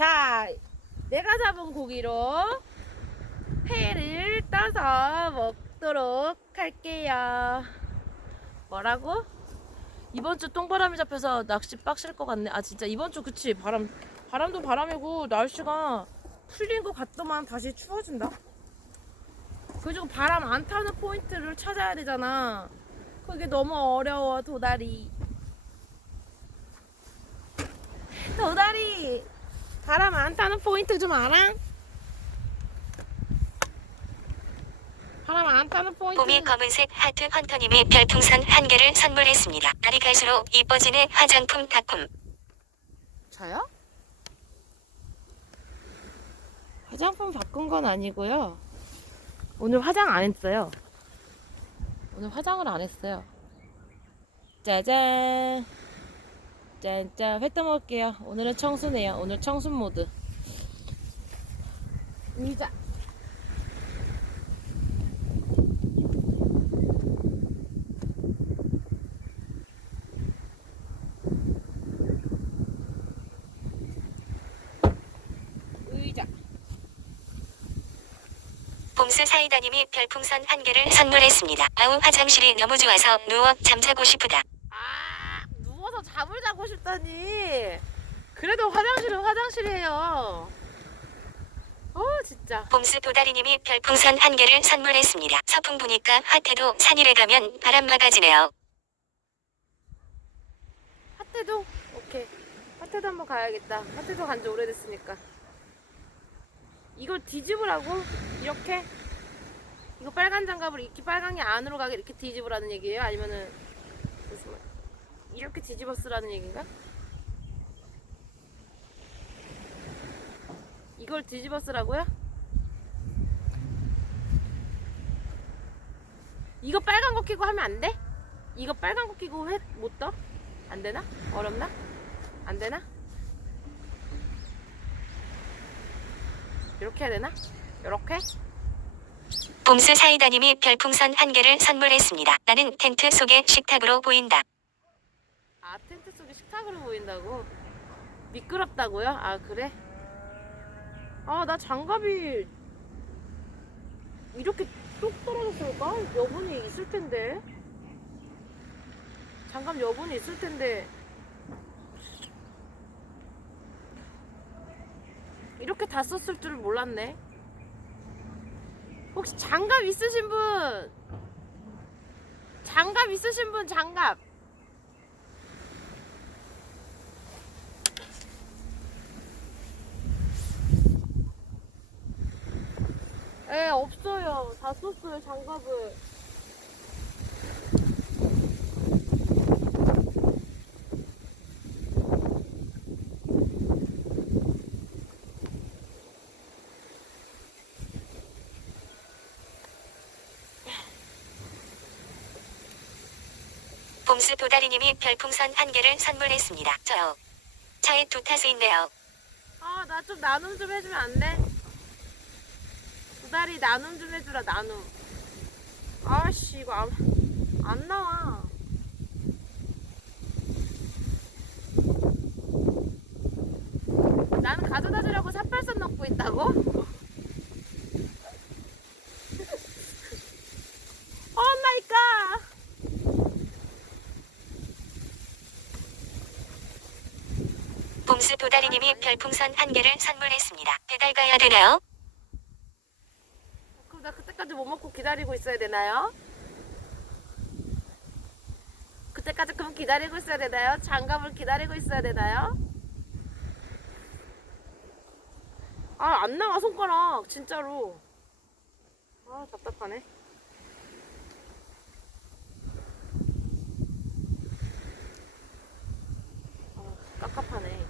자, 내가 잡은 고기로 회를 떠서 먹도록 할게요. 뭐라고? 이번 주 똥바람이 잡혀서 낚시 빡실 것 같네. 아 진짜 이번 주 그치? 바람도 바람이고 날씨가 풀린 것 같더만 다시 추워진다. 그리고 바람 안 타는 포인트를 찾아야 되잖아. 그게 너무 어려워. 도다리 바람 안 타는 포인트 좀 알아? 바람 안 타는 포인트. 봄이 검은색 하트 헌터님이 별풍선 1개를 선물했습니다. 날이 갈수록 이뻐지는 화장품 닷컴. 저요? 화장품 바꾼 건 아니고요. 오늘 화장 안 했어요. 오늘 화장을 안 했어요. 짜잔. 짠짠. 회 떠먹을게요. 오늘은 청순해요. 오늘 청순 모드. 의자. 의자. 봄스 사이다님이 별풍선 1개를 선물했습니다. 아우 화장실이 너무 좋아서 누워 잠자고 싶다. 아, 누워서 잠을 자고 싶다니. 그래도 화장실은 화장실이에요. 진짜. 봄스 도다리님이 별풍선 1개를 선물했습니다. 서풍 부니까 핫해도 산일에 가면 바람 막아지네요. 핫테도? 오케이. 핫테도 한번 가야겠다. 핫테도 간지 오래됐으니까. 이걸 뒤집으라고? 이렇게? 이거 빨간 장갑을 이렇게 빨강이 안으로 가게 이렇게 뒤집으라는 얘기예요? 아니면은 무슨 말? 이렇게 뒤집어 쓰라는 얘기인가? 이걸 뒤집어 쓰라고요? 이거 빨간 거 끼고 하면 안 돼? 이거 빨간 거 끼고 해 못 떠? 안 되나? 어렵나? 안 되나? 이렇게 해야 되나? 이렇게? 봄스 사이다님이 별풍선 1개를 선물했습니다. 나는 텐트 속의 식탁으로 보인다. 아, 텐트 속에 식탁으로 보인다고? 미끄럽다고요? 아, 그래? 아, 나 장갑이 이렇게 뚝 떨어졌을까? 여분이 있을 텐데. 장갑 여분이 있을 텐데. 이렇게 다 썼을 줄 몰랐네. 혹시 장갑 있으신 분? 장갑 있으신 분 장갑. 에 없어요. 다 썼어요 장갑을. 봄스 도다리님이 별풍선 1개를 선물했습니다. 저요. 차에 2타수 있네요. 아, 나 좀 나눔 좀 해주면 안 돼? 두다리 나눔 좀 해주라, 나눔. 아씨, 이거 안 나와. 나는 가져다 주려고 48선 넣고 있다고? 오 마이 갓! 봄스 도다리님이 별풍선 1개를 선물했습니다. 배달 가야 되나요? 그럼 나 그때까지 뭐 먹고 기다리고 있어야 되나요? 그때까지 그럼 기다리고 있어야 되나요? 장갑을 기다리고 있어야 되나요? 아, 안 나와, 손가락. 진짜로. 아, 답답하네. 아, 깝깝하네.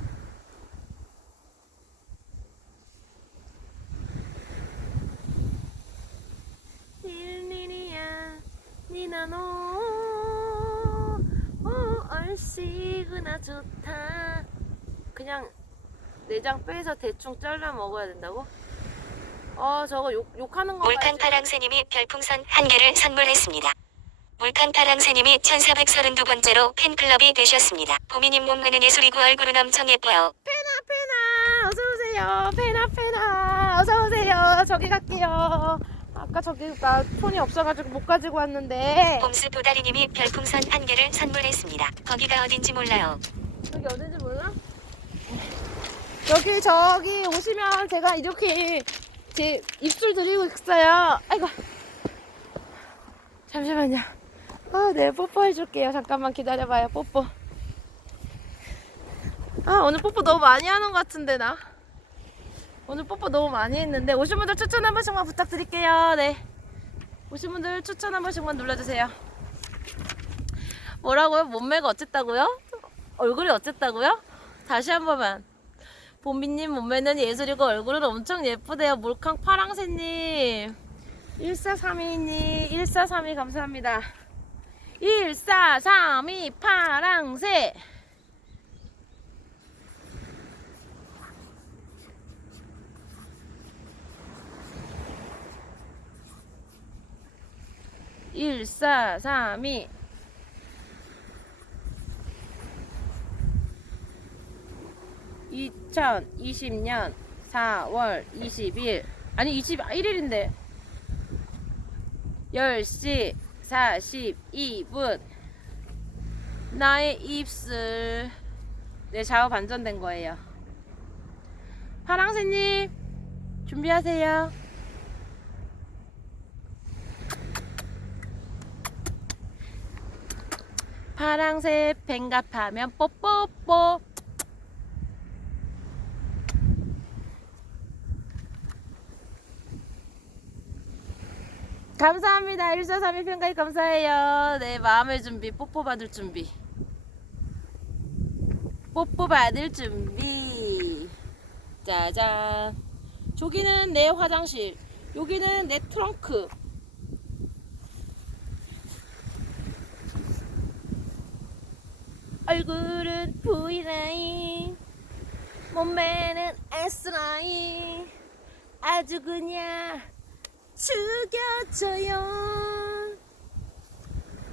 일일이야, 니나노, 얼씨구나 좋다. 그냥 내장 빼서 대충 잘라 먹어야 된다고? 저거 욕하는 거 몰칸 봐야지. 파랑새님이 별풍선 1개를 선물했습니다. 몰칸 파랑새님이 1432번째로 팬클럽이 되셨습니다. 보미님 몸매는 예술이고 얼굴은 엄청 예뻐요. 페나, 어서오세요. 어서오세요. 페나. 어서오세요. 저기 갈게요. 아까 저기 나 손이 없어가지고 못 가지고 왔는데. 봄스 도다리님이 별풍선 1개를 선물했습니다. 거기가 어딘지 몰라요. 여기 어딘지 몰라? 여기 저기 오시면 제가 이렇게 제 입술 드리고 있어요. 아이고. 잠시만요. 네, 뽀뽀해줄게요. 잠깐만 기다려봐요. 뽀뽀. 오늘 뽀뽀 너무 많이 하는 것 같은데, 나. 오늘 뽀뽀 너무 많이 했는데, 오신 분들 추천 한 번씩만 부탁드릴게요. 네. 오신 분들 추천 한 번씩만 눌러주세요. 뭐라고요? 몸매가 어쨌다고요? 얼굴이 어쨌다고요? 다시 한 번만. 봄비님 몸매는 예술이고 얼굴은 엄청 예쁘대요. 몰캉 파랑새님. 1432님 1432 감사합니다. 1432 파랑새. (1432) 2020년 4월 20일 아니 21일인데 10시 42분 나의 입술 네 좌우 반전된 거예요. 파랑새님 준비하세요. 파랑새 뱅갑하면 뽀뽀뽀. 감사합니다. 1432 평가에 감사해요. 네, 마음의 준비, 뽀뽀 받을 준비. 뽀뽀 받을 준비. 짜잔. 저기는 내 화장실. 여기는 내 트렁크. 얼굴은 V라인. 몸매는 S라인. 아주 그냥 죽여줘요.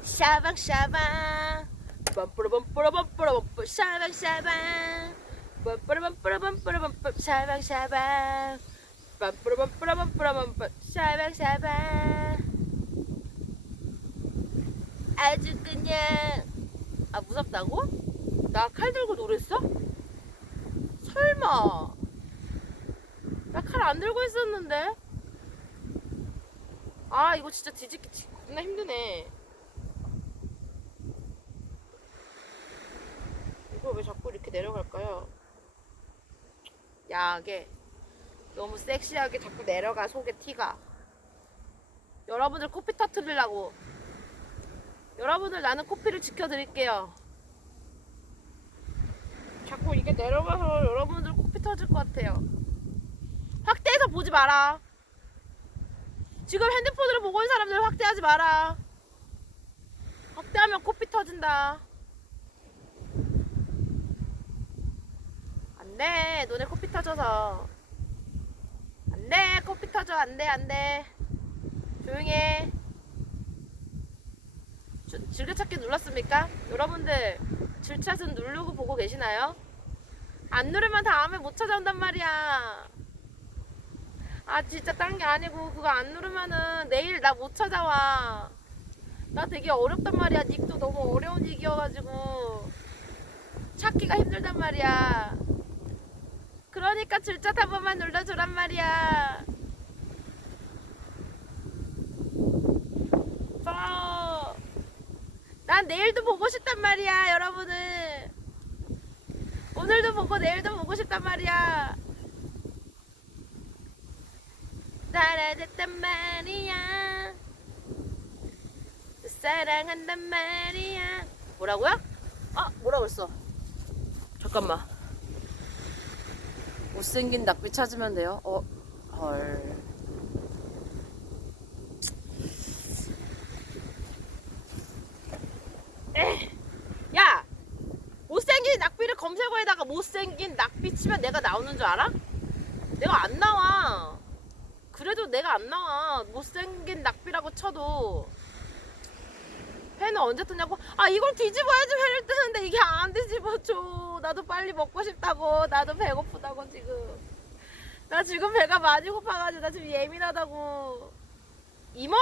샤방샤방 빰뿌라빰뿌라빰뿌라빰뿌 샤방샤방 빰뿌라빰뿌라빰뿌라빰뿌 샤방샤방 빰뿌라빰뿌라빰뿌라빰뿌 샤방샤방 아주 그냥 무섭다고? 나 칼 들고 노랬어? 설마 나 칼 안 들고 있었는데? 이거 진짜 뒤집기 겁나 힘드네. 이거 왜 자꾸 이렇게 내려갈까요? 야하게 너무 섹시하게 자꾸 내려가. 속에 티가. 여러분들 코피 터트리려고. 여러분들 나는 코피를 지켜드릴게요. 자꾸 이게 내려가서 여러분들 코피 터질 것 같아요. 확대해서 보지 마라. 지금 핸드폰으로 보고 있는 사람들 확대하지 마라. 확대하면 코피 터진다. 안돼. 너네 코피 터져서. 안돼. 코피 터져. 안돼. 조용히 해. 즐겨찾기 눌렀습니까? 여러분들 질샷은 누르고 보고 계시나요? 안 누르면 다음에 못 찾아온단 말이야. 진짜 딴 게 아니고 그거 안 누르면은 내일 나 못 찾아와. 나 되게 어렵단 말이야. 닉도 너무 어려운 닉이어가지고 찾기가 힘들단 말이야. 그러니까 줄자 한 번만 눌러주란 말이야. 난 내일도 보고 싶단 말이야. 여러분을 오늘도 보고 내일도 보고 싶단 말이야. 사라졌단 말이야. 사랑한단 말이야. 뭐라고요? 뭐라고 했어? 잠깐만. 못생긴 낙비 찾으면 돼요. 헐. 야! 못생긴 낙비를 검색어에다가 못생긴 낙비 치면 내가 나오는 줄 알아? 내가 안 나와. 그래도 내가 안 나와. 못생긴 낙비라고 쳐도. 회는 언제 뜨냐고? 이걸 뒤집어야지 회를 뜨는데 이게 안 뒤집어져. 나도 빨리 먹고 싶다고. 나도 배고프다고 지금. 나 지금 배가 많이 고파가지고 나 지금 예민하다고. 이모!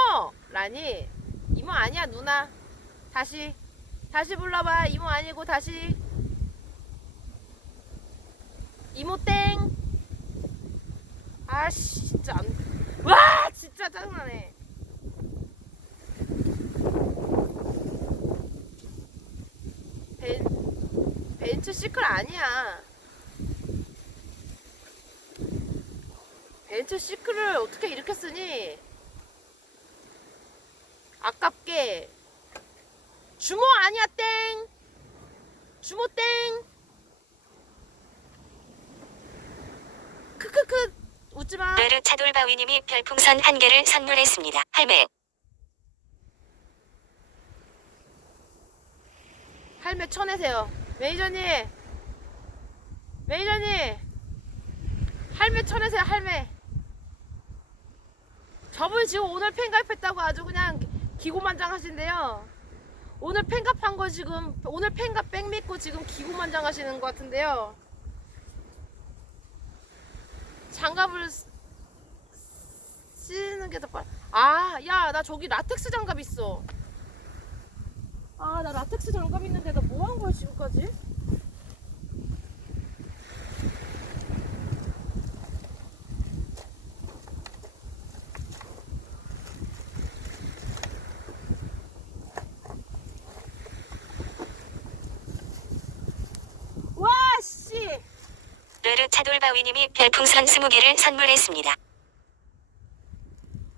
라니 이모 아니야 누나. 다시 불러봐. 이모 아니고 다시. 이모 땡. 아씨 진짜 와 진짜 짜증나네. 벤츠 시클 아니야. 벤츠 시클을 어떻게 이렇게 쓰니? 아깝게. 주모 아니야 땡. 주모 땡. 크크크 웃지마. 르르 차돌바위님이 별풍선 1개를 선물했습니다. 할매. 할매 쳐내세요. 매니저님 할매 쳐내세요. 할매. 저분 지금 오늘 팬가입했다고 아주 그냥 기고만장하신데요. 오늘 팬가입한 거 지금 오늘 팬가입 백 믿고 지금 기고만장하시는 것 같은데요. 장갑을 쓰는 게 더 빨라. 아, 야, 나 저기 라텍스 장갑 있어. 아, 나 라텍스 장갑 있는데 나 뭐 한 거야 지금까지? 와, 씨. 르르 차돌바위님이 별풍선 20개를 선물했습니다.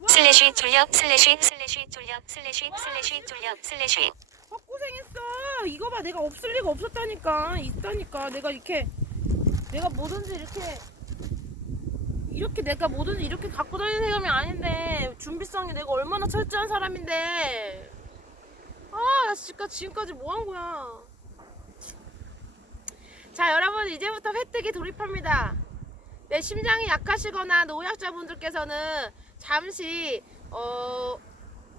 슬래시 졸려 슬래시 졸려 슬래시 졸려 슬래시. 고생했어. 이거 봐, 내가 없을 리가 없었다니까. 있다니까. 내가 뭐든지 이렇게 내가 뭐든지 이렇게 갖고 다니는 사람이 아닌데 준비성이 내가 얼마나 철저한 사람인데. 아, 나 진짜 지금까지 뭐 한 거야. 자, 여러분 이제부터 회뜨기 돌입합니다. 내 심장이 약하시거나 노약자분들께서는 잠시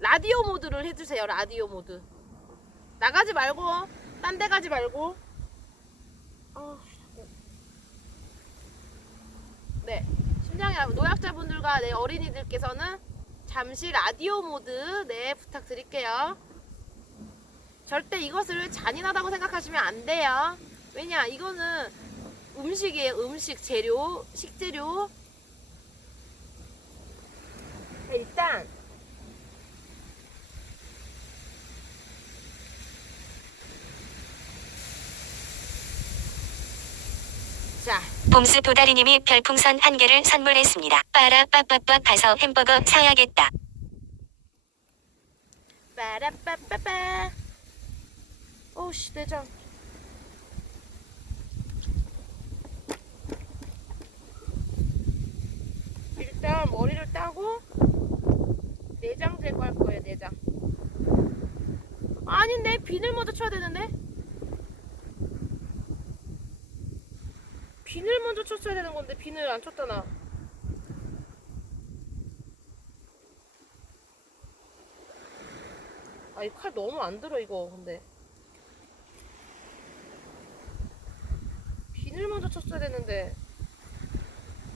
라디오 모드를 해주세요. 라디오 모드. 나가지 말고 딴 데 가지 말고. 네, 심장이 노약자분들과 내 어린이들께서는 잠시 라디오 모드 네 부탁드릴게요. 절대 이것을 잔인하다고 생각하시면 안 돼요. 왜냐, 이거는 음식이에요. 음식 재료, 식재료. 일단 자, 봄스 도다리님이 별풍선 1개를 선물했습니다. 빠라빠빠빠 가서 햄버거 사야겠다. 빠라빠빠빠. 오씨, 내장. 일단 머리를 따고 내장 제거할 거예요. 내장. 아닌데, 비늘 먼저 쳐야 되는데. 비늘 먼저 쳤어야 되는 건데 비늘 안 쳤다 나. 아, 이 칼 너무 안 들어 이거. 근데 비늘 먼저 쳤어야 되는데.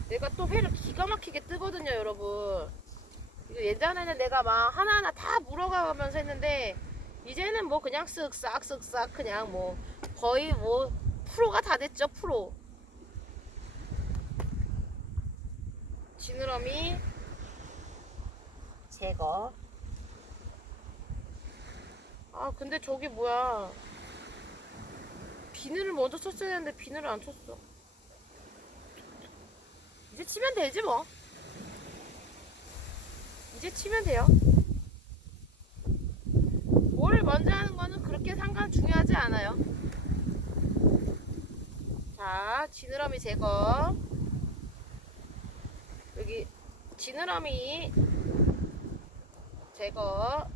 내가 또 회를 기가 막히게 뜨거든요, 여러분. 이거 예전에는 내가 막 하나하나 다 물어가면서 했는데 이제는 뭐 그냥 쓱싹 그냥 뭐 거의 뭐 프로가 다 됐죠. 프로. 지느러미 제거. 아, 근데 저기 뭐야, 비늘을 먼저 쳤어야 되는데 비늘을 안 쳤어. 이제 치면 되지 뭐. 이제 치면 돼요. 뭐를 먼저 하는 거는 그렇게 중요하지 않아요. 자, 지느러미 제거. 여기 지느러미 제거,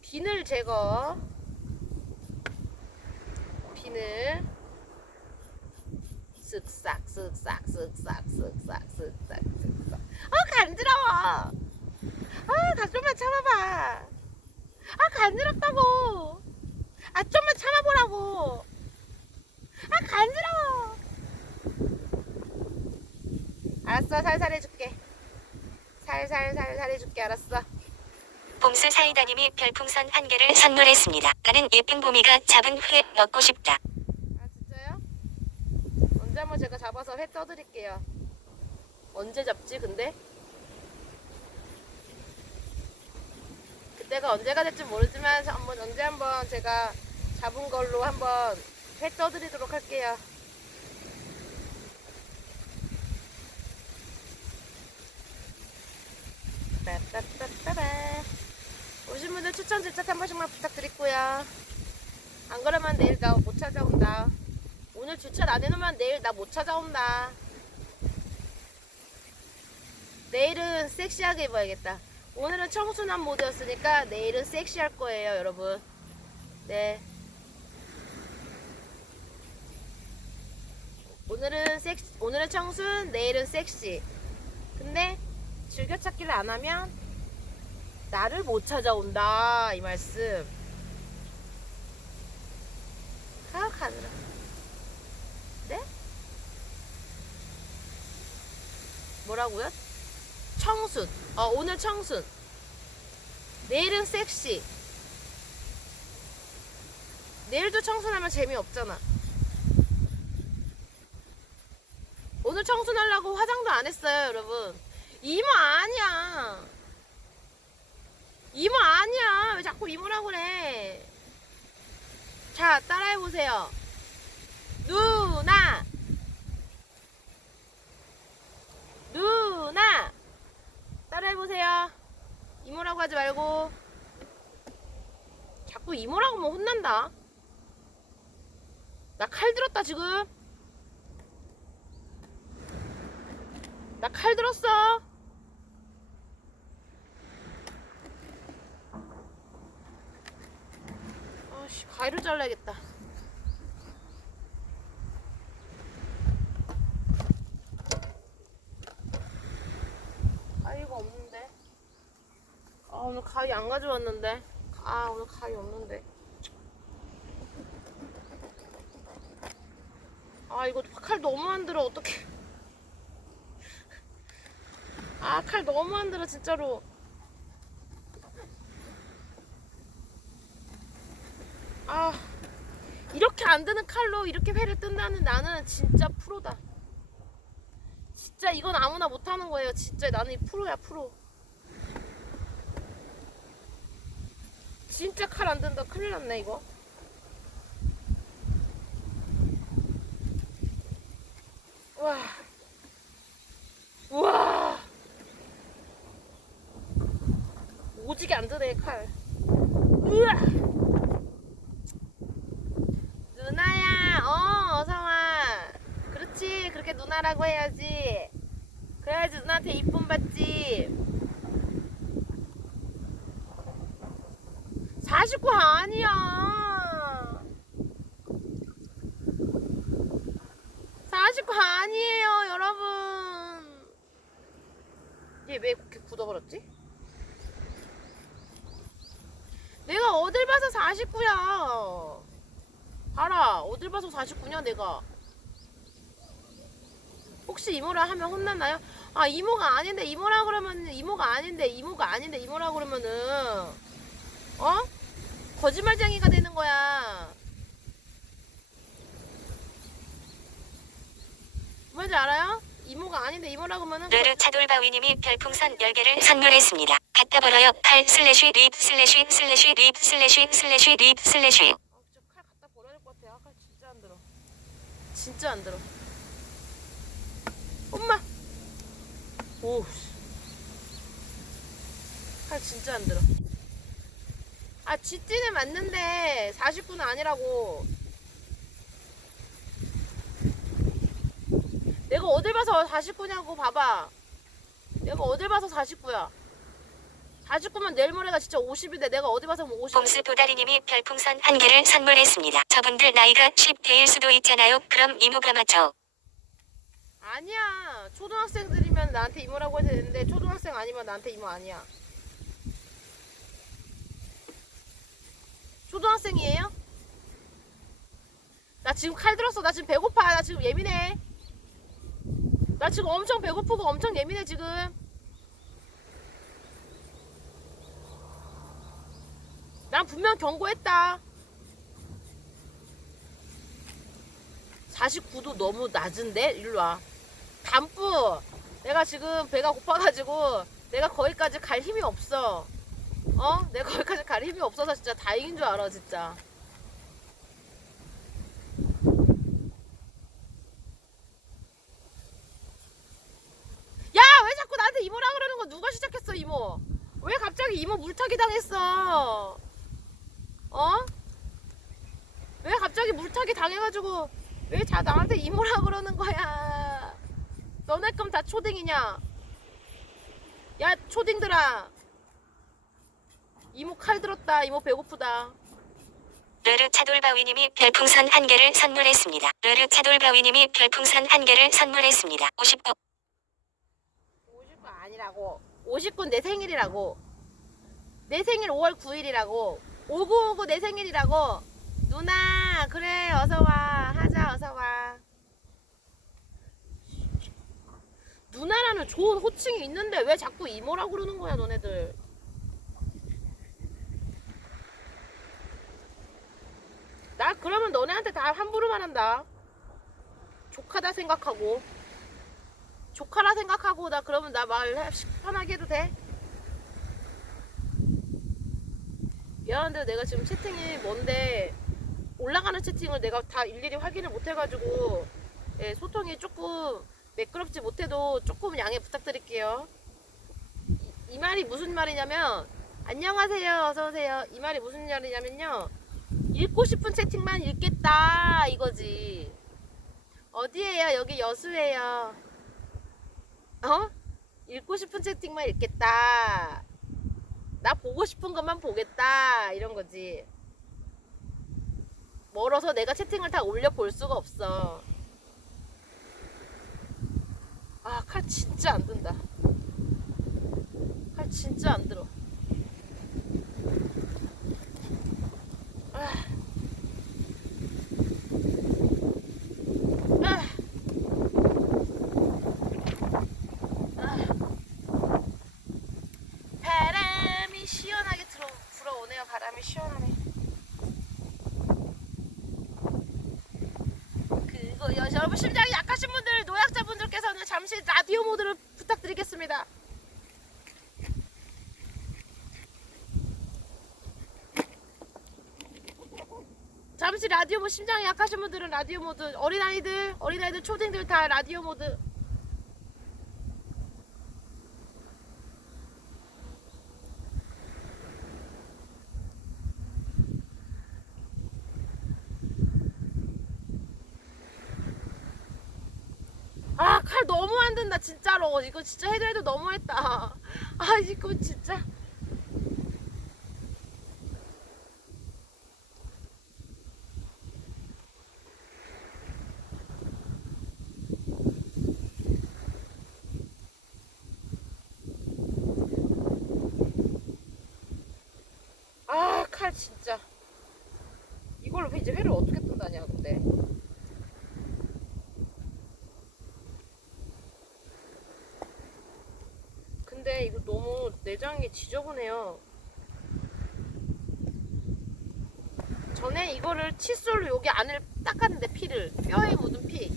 비늘 제거, 비늘 쓱싹 간지러워. 좀만 참아봐. 간지럽다고. 좀만 참아보라고. 간지러워. 알았어, 살살 해줄게. 살살 해줄게. 알았어. 봄스 사이다님이 별풍선 1개를 선물했습니다. 나는 예쁜 봄이가 잡은 회 먹고 싶다. 아, 진짜요? 언제 한번 제가 잡아서 회 떠드릴게요. 언제 잡지 근데? 그때가 언제가 될지 모르지만 언제 한번 제가 잡은 걸로 한번 회 떠드리도록 할게요. 빠빠빠빠빠. 오신 분들 추천 질책 한 번씩만 부탁드리고요. 안 그러면 내일 나 못 찾아온다. 오늘 주차 안 해놓으면 내일 나 못 찾아온다. 내일은 섹시하게 입어야겠다. 오늘은 청순한 모드였으니까 내일은 섹시할 거예요, 여러분. 네. 오늘은 청순, 내일은 섹시. 근데 즐겨찾기를 안 하면 나를 못 찾아온다, 이 말씀. 가느라. 네? 뭐라고요? 청순. 오늘 청순. 내일은 섹시. 내일도 청순하면 재미없잖아. 오늘 청순하려고 화장도 안 했어요, 여러분. 이모 아니야. 이모 아니야. 왜 자꾸 이모라고 그래. 자, 따라해보세요. 누나. 누나. 따라해보세요. 이모라고 하지 말고. 자꾸 이모라고 하면 혼난다. 나 칼 들었다 지금. 나 칼 들었어. 아씨, 가위를 잘라야겠다. 가위가 없는데. 오늘 가위 안 가져왔는데. 오늘 가위 없는데. 이거 칼 너무 안 들어. 어떡해. 칼 너무 안 들어, 진짜로. 이렇게 안 드는 칼로 이렇게 회를 뜬다는 나는 진짜 프로다. 진짜 이건 아무나 못하는 거예요. 진짜 나는 이 프로야, 프로. 진짜 칼 안 든다. 큰일 났네, 이거. 와. 우와. 오지게 안 드네, 칼. 으아. 누나야, 어서와. 그렇지, 그렇게 누나라고 해야지. 그래야지 누나한테 이쁨 받지. 49 아니야. 49 아니에요, 여러분. 얘 왜 그렇게 굳어버렸지? 내가 어딜 봐서 49야. 봐라, 어딜 봐서 49냐 내가. 혹시 이모라 하면 혼났나요? 이모가 아닌데 이모라 그러면 이모가 아닌데 이모라 그러면은 거짓말쟁이가 되는 거야. 뭔지 알아요? 이모가 아닌데 이모라고 하면은 르르 차돌바위님이 별풍선 10개를 선물했습니다. 갖다 버려요. 칼 슬래시 립 슬래시 슬래시 립 슬래시 슬래시 립 슬래시. 진짜 칼 갖다 버려야 될 것 같아. 칼 진짜 안 들어. 진짜 안 들어. 엄마. 오. 칼 진짜 안 들어. 쥐띠는 맞는데 49는 아니라고. 내가 어딜 봐서 49냐고 봐봐. 내가 어딜 봐서 49야. 49면 내일 모레가 진짜 50인데 내가 어디 봐서 50. 봄스 도다리님이 별풍선 1개를 선물했습니다. 저분들 나이가 10대일 수도 있잖아요. 그럼 이모가 맞죠? 아니야. 초등학생들이면 나한테 이모라고 해야 되는데 초등학생 아니면 나한테 이모 아니야. 초등학생이에요? 나 지금 칼 들었어. 나 지금 배고파. 나 지금 예민해. 나 지금 엄청 배고프고 엄청 예민해 지금. 난 분명 경고했다. 49도 너무 낮은데? 일로와. 담뿌, 내가 지금 배가 고파가지고 내가 거기까지 갈 힘이 없어. 내가 거기까지 갈 힘이 없어서 진짜 다행인 줄 알아 진짜. 야, 왜 자꾸 나한테 이모라 그러는 거? 누가 시작했어 이모? 왜 갑자기 이모 물타기 당했어? 왜 갑자기 물타기 당해가지고 왜 다 나한테 이모라 그러는 거야? 너네 끔 다 초딩이냐? 야, 초딩들아, 이모 칼 들었다. 이모 배고프다. 르르 차돌바위님이 별풍선 1개를 선물했습니다. 르르 차돌바위님이 별풍선 1개를 선물했습니다. 50도 59 아니라고. 59는 내 생일이라고. 내 생일 5월 9일이라고. 5959 내 생일이라고. 누나, 그래, 어서와. 하자, 어서와. 누나라는 좋은 호칭이 있는데 왜 자꾸 이모라고 그러는 거야 너네들. 나 그러면 너네한테 다 함부로만 한다. 조카다 생각하고. 조카라 생각하고 나 그러면 나 말 편하게 해도 돼? 미안한데 내가 지금 채팅이 뭔데 올라가는 채팅을 내가 다 일일이 확인을 못해가지고 소통이 조금 매끄럽지 못해도 조금 양해 부탁드릴게요. 이 말이 무슨 말이냐면 안녕하세요 어서오세요 이 말이 무슨 말이냐면요, 읽고 싶은 채팅만 읽겠다 이거지. 어디에요? 여기 여수예요. 읽고 싶은 채팅만 읽겠다. 나 보고 싶은 것만 보겠다 이런 거지. 멀어서 내가 채팅을 다 올려 볼 수가 없어. 아, 칼 진짜 안 든다. 칼 진짜 안 들어. 아. 아. 바람이 시원하게 불어오네요. 바람이 시원하네. 여러분 심장이 약하신 분들, 노약자분들께서는 잠시 라디오 모드를 부탁드리겠습니다. 잠시 라디오 모드, 심장이 약하신 분들은 라디오 모드, 어린아이들 초딩들 다 라디오 모드. 아, 칼 너무 안 된다 진짜로. 이거 진짜 해도 너무했다. 아, 이거 진짜. 아, 칼 진짜. 이걸로 이제 회를 어떻게 뜬다냐 근데. 근데 이거 너무 내장이 지저분해요. 전에 이거를 칫솔로 여기 안을 닦았는데, 피를, 뼈에 묻은 피.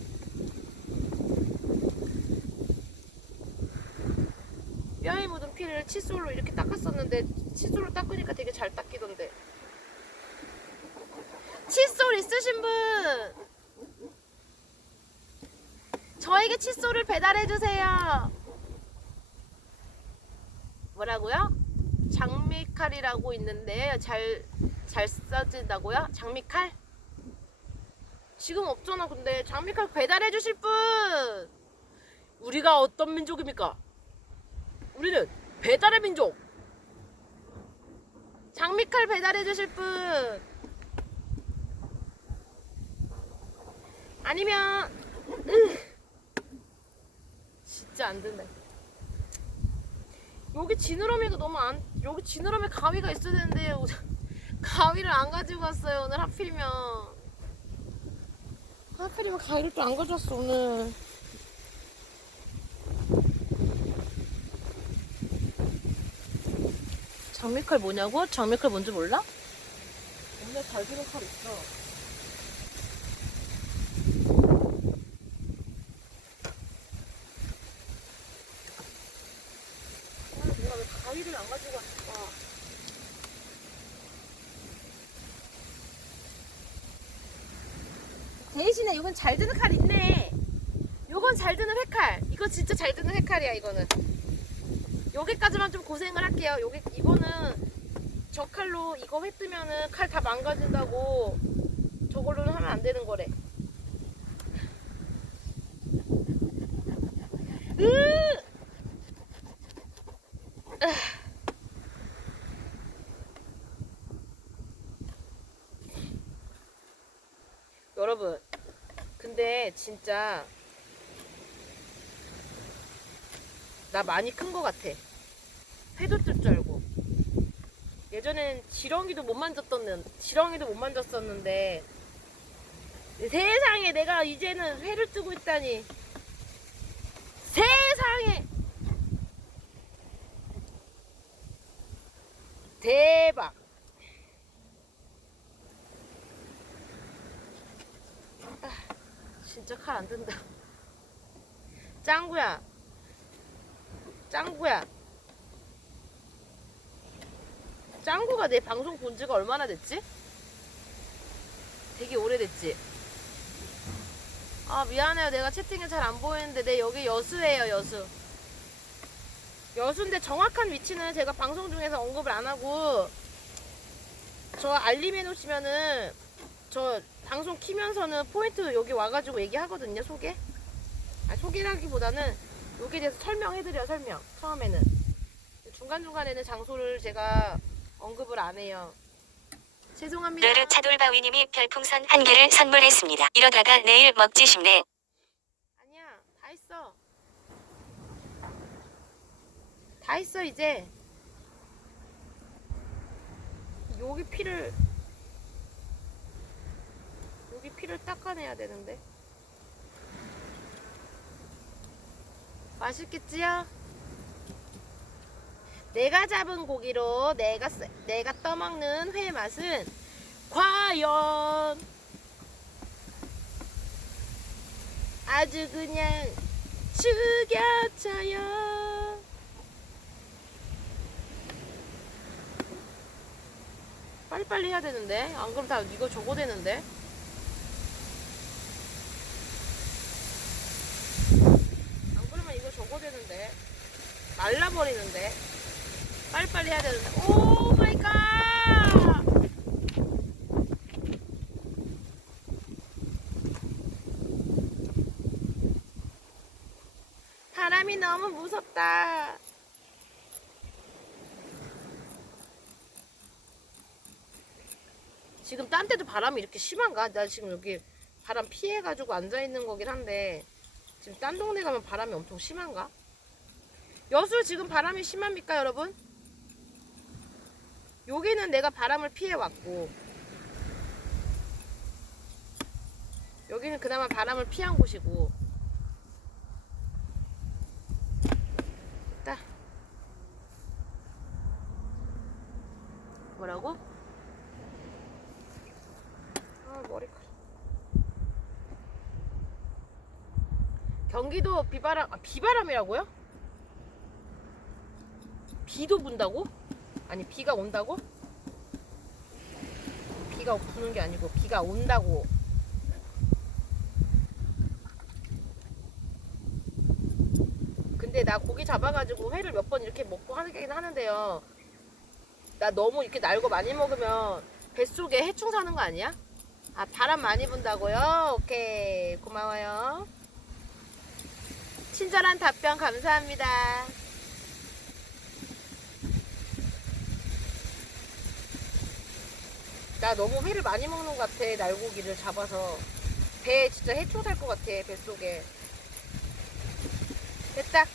뼈에 묻은 피를 칫솔로 이렇게 닦았었는데 칫솔로 닦으니까 되게 잘 닦이던데. 칫솔 있으신 분 저에게 칫솔을 배달해주세요. 뭐라고요? 장미칼이라고 있는데 잘 써진다고요? 장미칼? 지금 없잖아. 근데 장미칼 배달해주실 분, 우리가 어떤 민족입니까? 우리는 배달의 민족. 장미칼 배달해주실 분, 아니면 진짜 안 된다. 여기 지느러미가 너무 여기 지느러미 가위가 있어야 되는데 가위를 안 가지고 왔어요 오늘. 하필이면 가위를 또 안 가져왔어 오늘. 장미칼 뭐냐고? 장미칼 뭔지 몰라? 엄마 잘 주는 칼 있어. 아, 내가 왜 가위를 안 가지고 왔을까? 대신에 이건 잘 드는 칼 있네. 요건 잘 드는 회칼. 이거 진짜 잘 드는 회칼이야, 이거는. 여기까지만 좀 고생을 할게요. 이거는 저 칼로 이거 회 뜨면은 칼 다 망가진다고 저걸로는 하면 안 되는 거래. 여러분, 근데 진짜 나 많이 큰 거 같아. 회도 뜰 줄 알고. 예전엔 지렁이도 못 만졌었는데 세상에 내가 이제는 회를 뜨고 있다니. 세상에 대박. 진짜 칼 안 든다. 짱구야, 짱구가 내 방송 본 지가 얼마나 됐지? 되게 오래됐지? 아, 미안해요. 내가 채팅이 잘 안 보이는데 내 여기 여수예요, 여수. 여수인데 정확한 위치는 제가 방송 중에서 언급을 안 하고, 저 알림 해놓으시면은 저 방송 키면서는 포인트 여기 와가지고 얘기하거든요. 소개라기보다는 여기에 대해서 설명해드려요. 설명. 처음에는. 중간중간에는 장소를 제가 언급을 안 해요. 죄송합니다. 르르 차돌바위님이 별풍선 1개를 선물했습니다. 이러다가 내일 먹지 싶네. 아니야, 다 했어. 다 했어, 이제. 여기 피를 닦아내야 되는데. 맛있겠지요? 내가 잡은 고기로 내가 떠먹는 회 맛은 과연 아주 그냥 죽여줘요. 빨리빨리 해야 되는데. 안 그러면 다 이거 저거 되는데. 안 그러면 이거 저거 되는데. 말라버리는데. 빨리빨리 해야 되는데. 오 마이 갓! 바람이 너무 무섭다. 지금 딴 데도 바람이 이렇게 심한가? 나 지금 여기 바람 피해가지고 앉아있는 거긴 한데 지금 딴 동네 가면 바람이 엄청 심한가? 여수 지금 바람이 심합니까, 여러분? 여기는 내가 바람을 피해왔고 여기는 그나마 바람을 피한 곳이고. 됐다. 뭐라고? 아, 머리카락. 경기도 비바람이라고요? 비도 분다고? 아니, 비가 온다고? 비가 부는 게 아니고 비가 온다고. 근데 나 고기 잡아가지고 회를 몇 번 이렇게 먹고 하긴 하는데요. 나 너무 이렇게 날고 많이 먹으면 뱃속에 해충 사는 거 아니야? 아, 바람 많이 분다고요? 오케이, 고마워요. 친절한 답변 감사합니다. 나 너무 회를 많이 먹는 것 같아. 날고기를 잡아서 배에 진짜 해충 살 것 같아. 뱃속에. 됐다.